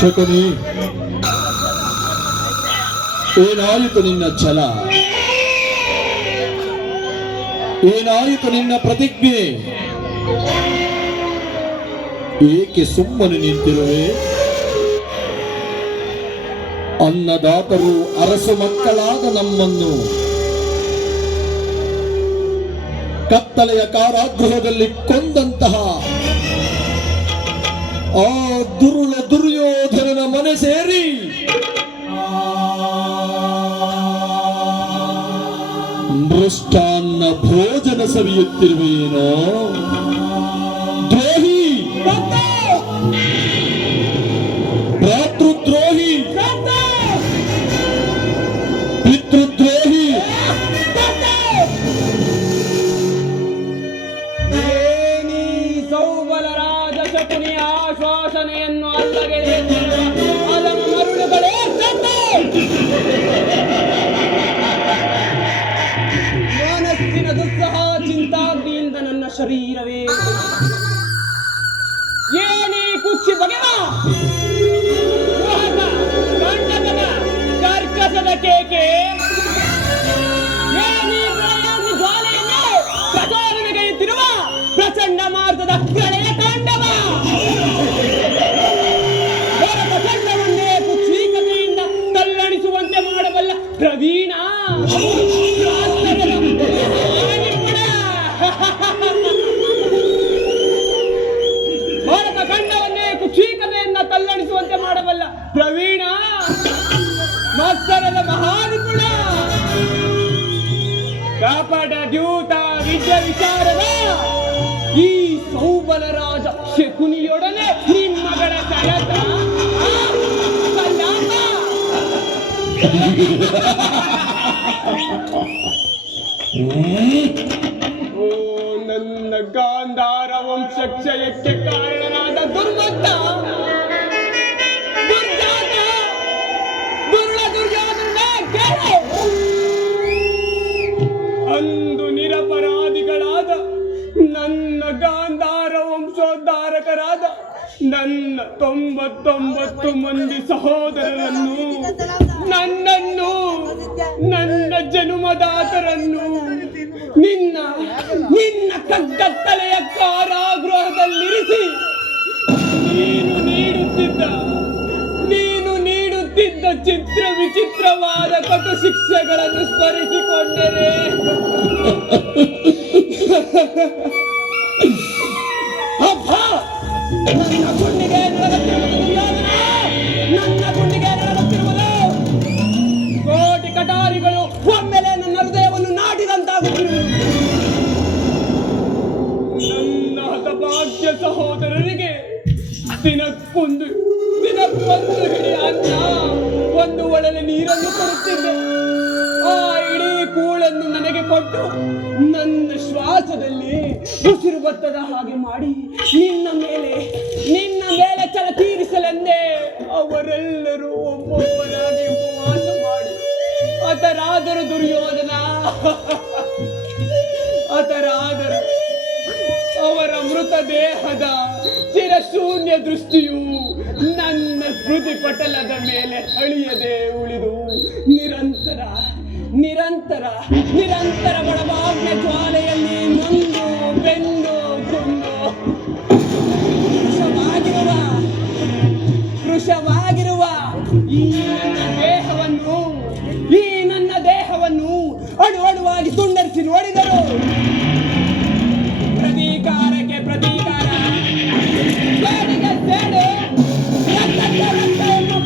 ಶಕುನಿ, ಏನಾಯಿತು ನಿನ್ನ ಛಲ? ಏನಾಯಿತು ನಿನ್ನ ಪ್ರತಿಜ್ಞೆ? ಏಕೆ ಸುಮ್ಮನೆ ನಿಂತಿರುವೆ? ಅನ್ನದಾತರು ಅರಸು ಮಕ್ಕಳಾದ ನಮ್ಮನ್ನು ಕತ್ತಲೆಯ ಕಾರಾಗೃಹದಲ್ಲಿ ಕೊಂದಂತಹ ಆ ದುರುಳ ದುರ್ಯೋಧನನ ಮನೆ ಸೇರಿ ಮೃಷ್ಟಾನ್ನ ಭೋಜನ ಸವಿಯುತ್ತಿರುವೇನೋ? ದ್ರೋಹಿ, ಭ್ರಾತೃದ್ರೋಹಿ, ಪಿತೃದ್ರೋಹಿ. ಏನಿ ಸೌಬಲರಾಜ ಶಕುನಿಯ ಆಶ್ವಾಸನೆಯನ್ನು ಅಲ್ಲಗೆ ಅದರ ಮರುಳುಗಳೇ ಮನಸ್ಸಿನ ದುಸ್ಸಹ ಚಿಂತಾಗ್ನಿಯಿಂದ ನನ್ನ ಶರೀರವೇ ಏನೇ ಕುಕ್ಷಿ ಬಗೆವ ಕರ್ಕಸದ ಕೇಕೆ ಏನೇ ಜ್ವಾಲೆಯನ್ನೇ ಪ್ರಚೋದನೆಗೈತಿರುವ ಪ್ರಚಂಡ ಮಾರ್ಗದ ಕಳೆಯ ತಾಂಡವ ಪ್ರಚಂಡವನ್ನೇ ಕುಕ್ಷೀಕತೆಯಿಂದ ತಲ್ಲಣಿಸುವಂತೆ ಮಾಡಬಲ್ಲ ಪ್ರವೀಣ ಭಾರತ ಖಂಡವನ್ನೇ ಕುಕ್ಷೀಕತೆಯಿಂದ ತಲ್ಲಣಿಸುವಂತೆ ಮಾಡಬಲ್ಲ ಪ್ರವೀಣ ಮತ್ಸರದ ಮಹಾನಿಪುಣ ಕಾಪಾಡ ದ್ಯೂತ ವಿದ್ಯ ವಿಚಾರದ ಈ ಸೌಬಲರಾಜ ಶಕುನಿಯೊಡನೆ ನಿಮ್ಮಗಳ ಸರತ ಓ ನನ್ನ ಗಾಂಧಾರ ವಂಶಕ್ಷಯಕ್ಕೆ ಕಾರಣನಾದ ದುರ್ಮತ್ತ ಅಂದು ನಿರಪರಾಧಿಗಳಾದ ನನ್ನ ಗಾಂಧಾರ ವಂಶೋದ್ಧಾರಕರಾದ ನನ್ನ 99 ಮಂದಿ ಸಹೋದರರನ್ನು, ನನ್ನನ್ನು, ನನ್ನ ಜನುಮದಾತರನ್ನು ನಿನ್ನ ನಿನ್ನ ಕಗ್ಗತ್ತಲೆಯ ಕಾರಾಗೃಹದಲ್ಲಿರಿಸಿ ನೀನು ನೀಡುತ್ತಿದ್ದ ಚಿತ್ರ ವಿಚಿತ್ರವಾದ ಕಟು ಶಿಕ್ಷೆಗಳನ್ನು ಸ್ಮರಿಸಿಕೊಂಡರೆ ನನ್ನ ಗುಂಡಿಗೆ ನರಗುತ್ತಿರುವುದು ಕೋಟಿ ಕಟಾರಿಗಳು ಒಮ್ಮೆಲೆ ನನ್ನ ಹೃದಯವನ್ನು ನಾಡಿದಂತಾಗುತ್ತಿರುವುದು. ನನ್ನ ಹತಭಾಗ್ಯ ಸಹೋದರರಿಗೆ ದಿನಕ್ಕೊಂದು ಹಿಡಿ ಅನ್ನ, ಒಂದು ಒಳಲೆ ನೀರನ್ನು ಕೊಡುತ್ತಿದ್ದೆ. ಆ ಇಡೀ ಕೂಳನ್ನು ನನಗೆ ಕೊಟ್ಟು ನನ್ನ ಶ್ವಾಸದಲ್ಲಿ ಉಸಿರು ಬತ್ತದ ಹಾಗೆ ಮಾಡಿ ನಿನ್ನ ಮೇಲೆ ಛಲ ತೀರಿಸಲೆಂದೇ ಅವರೆಲ್ಲರೂ ಒಬ್ಬೊಬ್ಬರಾಗಿ ಉಪವಾಸ ಮಾಡಿ ಹತರಾದರು ದುರ್ಯೋಧನ, ಹತರಾದರು. ಅವರ ಮೃತ ದೇಹದ ಚಿರಶೂನ್ಯ ದೃಷ್ಟಿಯು ನನ್ನ ಸ್ಮೃತಿ ಪಟಲದ ಮೇಲೆ ಅಳಿಯದೆ ಉಳಿದು ನಿರಂತರ